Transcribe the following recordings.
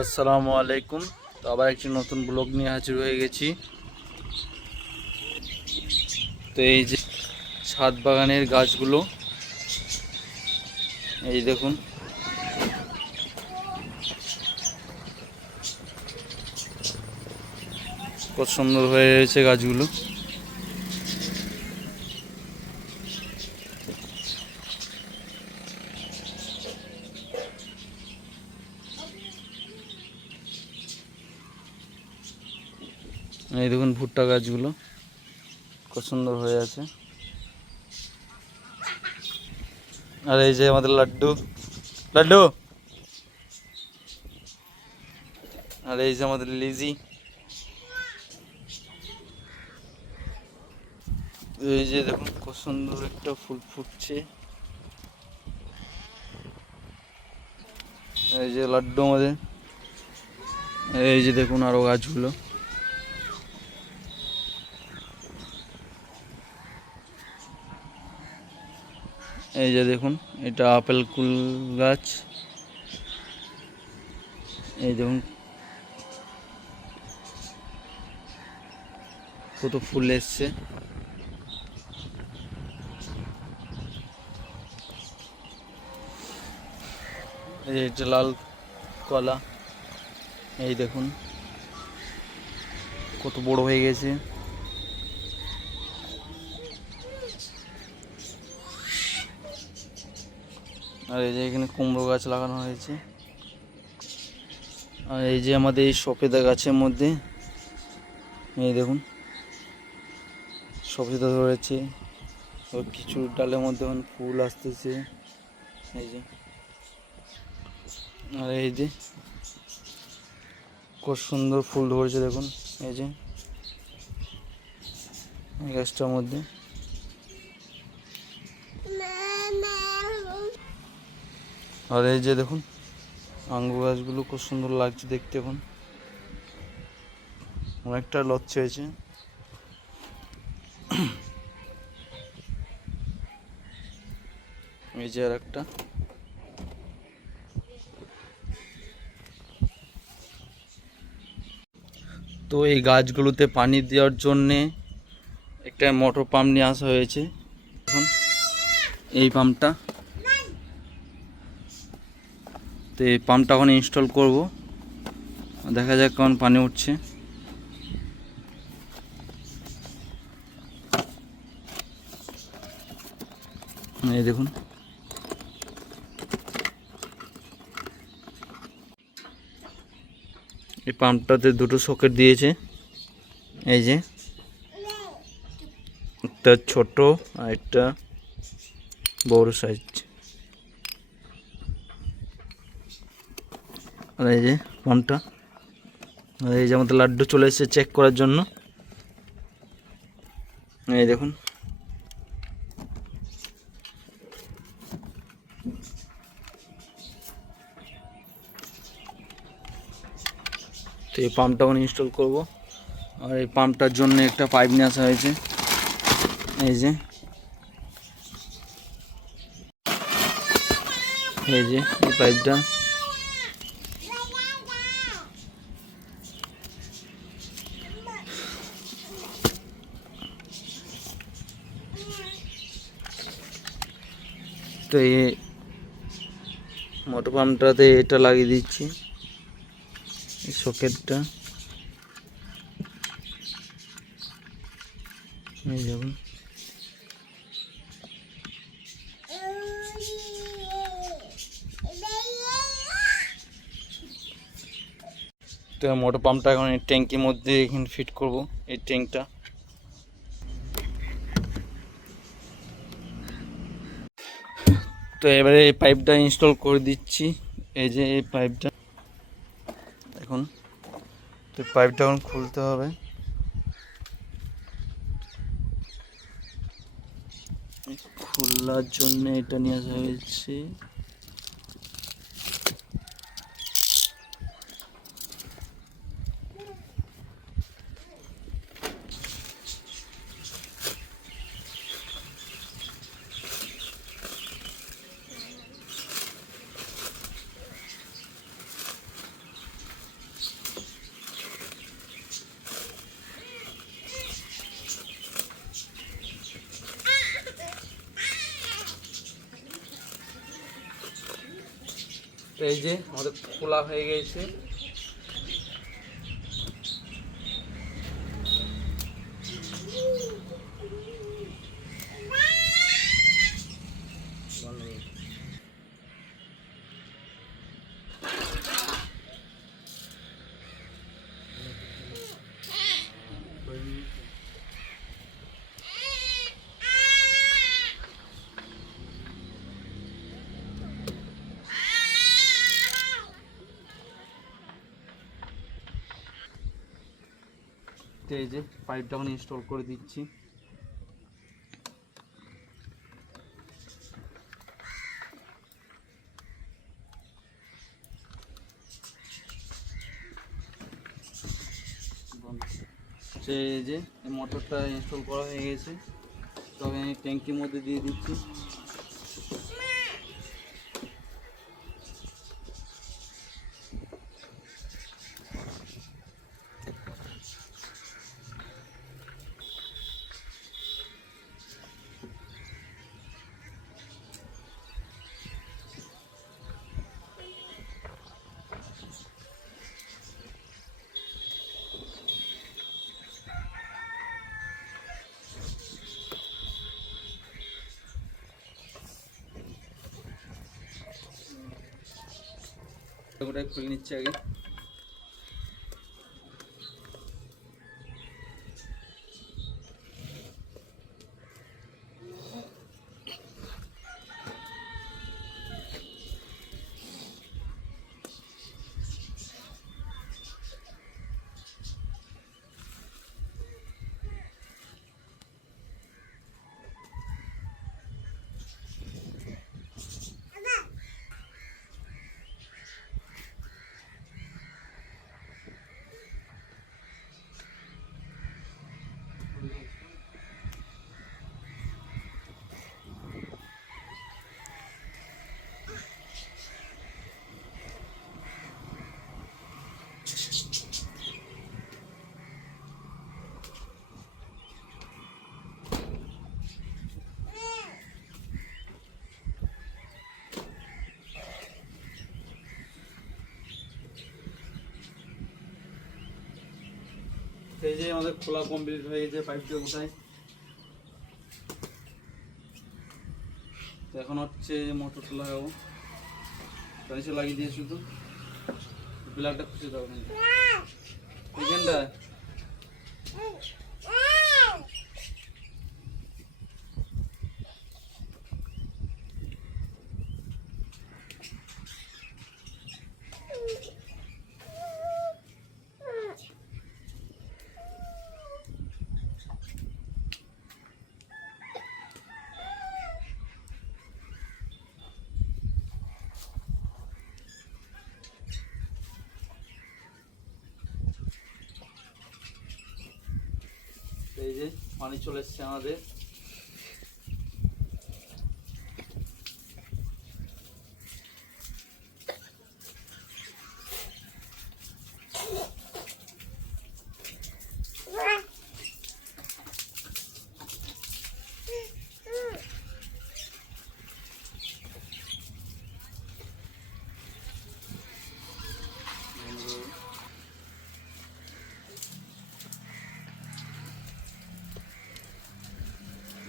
আসসালামু আলাইকুম। তো আবার একটি নতুন ব্লগ নিয়ে হাজির হয়ে গেছি। তো এই যে ছাদ বাগানের গাছগুলো, এই দেখুন কত সুন্দর হয়ে রয়েছে গাছগুলো। এই দেখুন ভুট্টা গাছগুলো কত সুন্দর হয়ে আছে। আর এই যে আমাদের লাড্ডু লাড্ডু, আর এই যে আমাদের লিজি। এই যে দেখুন কত সুন্দর একটা ফুল ফুটছে। এই যে লাড্ডু আমাদের। এই যে দেখুন আরো গাছগুলো। এই যে দেখুন এটা আপেল কুল গাছ। এই দেখুন কত ফুল এসছে। এই যে এটা লাল কলা। এই দেখুন কত বড় হয়ে গেছে। আর এই যে এখানে কুমড়ো গাছ লাগানো হয়েছে। আর এই যে আমাদের এই সফেদা গাছের মধ্যে এই দেখুন সফেদা ধরেছে। ওর কিছু ডালের মধ্যে ফুল আসতেছে। এই যে আর এই যে কত সুন্দর ফুল ধরেছে দেখুন। এই যে এই গাছটার মধ্যে। আর এই যে দেখুন আঙ্গুর গাছগুলো খুব সুন্দর লাগছে দেখতে। এখন অনেকটা লচ্ছে হয়েছে। এই যে আর একটা। তো এই গাছগুলোতে পানি দেওয়ার জন্যে একটা মোটর পাম্প নিয়ে আসা হয়েছে। এখন এই পাম্পটা, তো এই পাম্পটা এখন ইনস্টল করব। দেখা যাক কেমন পানি উঠছে। এই দেখুন এই পাম্পটাতে দুটো সকেট দিয়েছে। এই যে একটা ছোট আর একটা বড় সাইজ। আর এই যে পাম্পটা। আর এই যে আমাদের লাড্ডু চলে এসেছে চেক করার জন্য। এই দেখুন তো এই পাম্পটা এখন ইনস্টল করব। আর এই পাম্পটার জন্য একটা পাইপ নিয়ে আসা হয়েছে। এই যে এই পাইপটা। তো এই মোটর পাম্পটাতে এটা লাগিয়ে দিচ্ছি, এই সকেটটা। এই দেখুন তো মোটর পাম্পটা এখন এই ট্যাঙ্কির মধ্যে এখানে ফিট করব। এই ট্যাঙ্কটা তো এবারে এই পাইপটা ইনস্টল করে দিচ্ছি। এই যে এই পাইপটা এখন, তো পাইপটা এখন খুলতে হবে। খোলার জন্য এটা নিয়ে আসা হয়েছে। তো এই যে আমাদের খোলা হয়ে গেছে। এই যে পাইপটা এখন ইনস্টল করে দিচ্ছি। এই যে মোটরটা ইনস্টল করা হয়ে গেছে, তবে আমি ট্যাঙ্কির মধ্যে দিয়ে দিচ্ছি। ওটা খুলে নিচ্ছে আগে। এই যে আমাদের খোলা কমপ্লিট হয়ে গেছে পাইপটা কোথায়। এখন হচ্ছে মোটরটা লাগাবো, টাইসে লাগিয়ে দিয়ে শুধু প্লাগটা খুঁজে দাও এখানটা। এই যে পানি চলে এসছে আমাদের।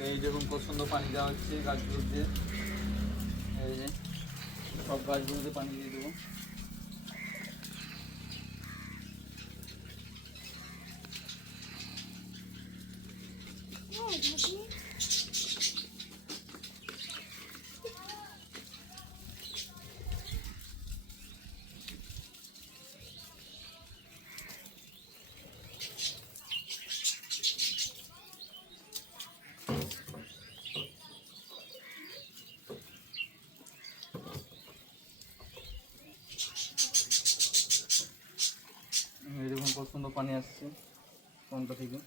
এই দেখুন কত সুন্দর পানি দেওয়া হচ্ছে গাছগুলোতে। এই যে সব গাছগুলোতে পানি দিয়ে দেবো। এরকম কত সুন্দর পানি আসছে কোনটা থেকে।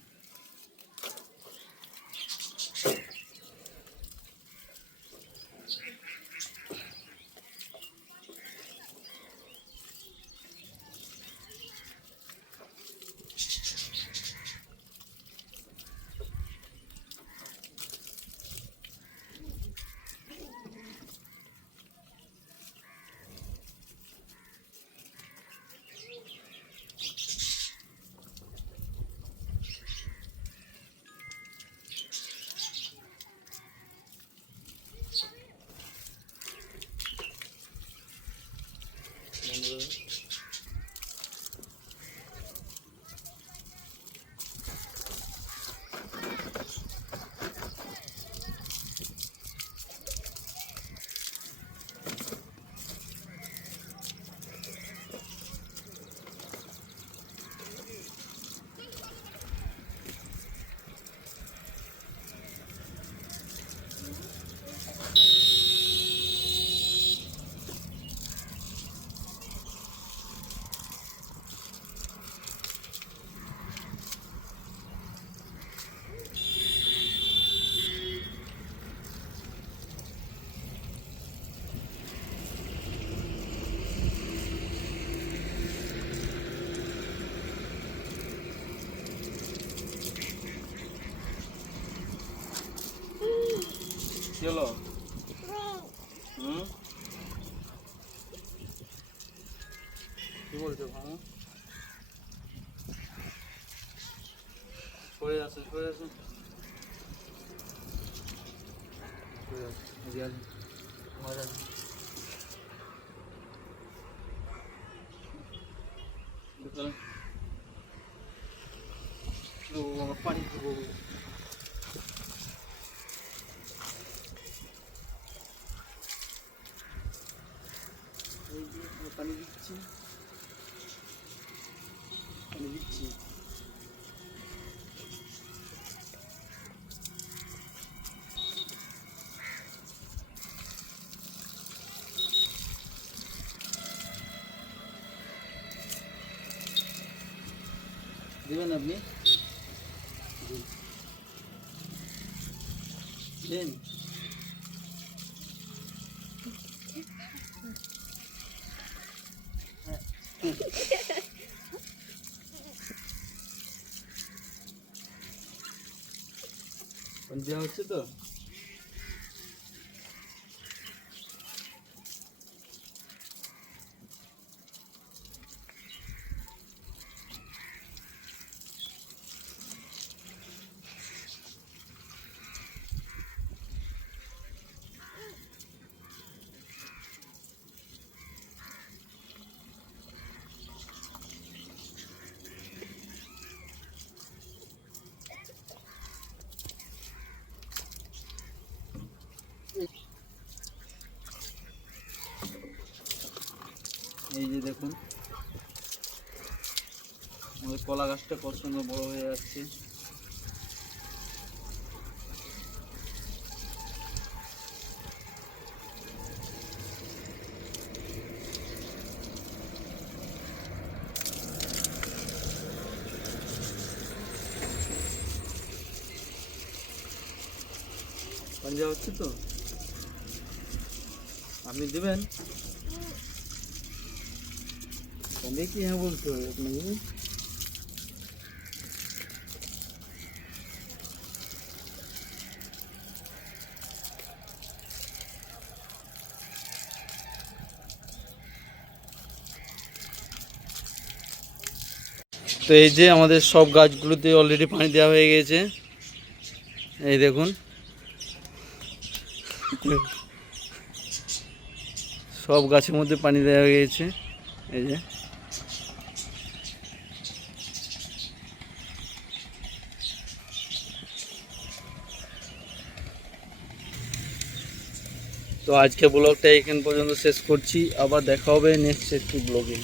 চলো কি বলছো ভালো সরে আসো পানি দেবো পানি দিচ্ছি দিবেন আপনি দেন দেওয়া হচ্ছে তো এই যে দেখুন আমাদের কলা গাছটা কত সুন্দর বড় হয়ে যাচ্ছে পাঞ্জা হচ্ছে তো আপনি দেবেন কি হ্যাঁ বলতে হবে আপনাকে তো এই যে আমাদের সব গাছগুলোতে অলরেডি পানি দেওয়া হয়ে গেছে এই দেখুন সব গাছের মধ্যে পানি দেওয়া হয়ে গেছে এই যে তো আজকে ব্লগটা এখান পর্যন্ত শেষ করছি আবার দেখা হবে নেক্সট একটি ব্লগে